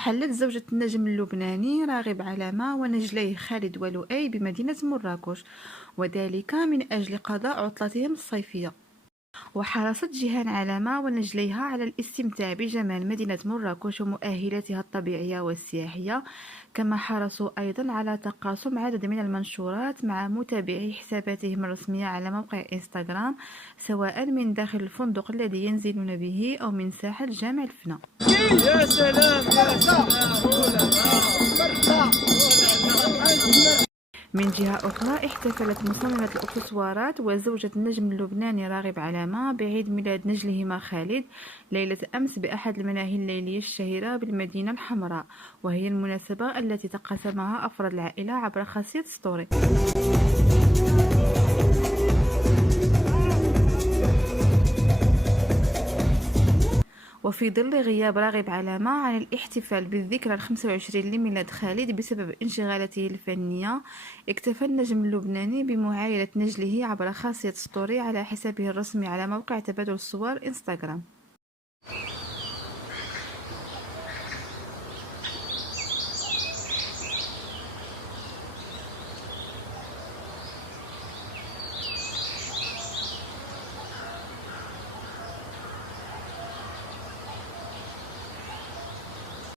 حلت زوجة النجم اللبناني راغب علامة ونجليه خالد ولؤي بمدينة مراكش، وذلك من أجل قضاء عطلتهم الصيفية. وحرصت جيهان علامة ونجليها على الاستمتاع بجمال مدينة مراكش ومؤهلاتها الطبيعية والسياحية، كما حرصوا أيضا على تقاسم عدد من المنشورات مع متابعي حساباتهم الرسمية على موقع إنستغرام، سواء من داخل الفندق الذي ينزلون به أو من ساحة جامع الفنا. يا سلام يا سلام. من جهة أخرى، احتفلت مصممة الإكسسوارات وزوجة النجم اللبناني راغب علامة بعيد ميلاد نجلهما خالد ليلة أمس بأحد الملاهي الليلية الشهيرة بالمدينة الحمراء، وهي المناسبة التي تقاسمها أفراد العائلة عبر خاصية ستوري. وفي ظل غياب راغب علامة عن الاحتفال بالذكرى 25 لميلاد خالد بسبب انشغالاته الفنية، اكتفى النجم اللبناني بمعايرة نجله عبر خاصية ستوري على حسابه الرسمي على موقع تبادل الصور إنستغرام.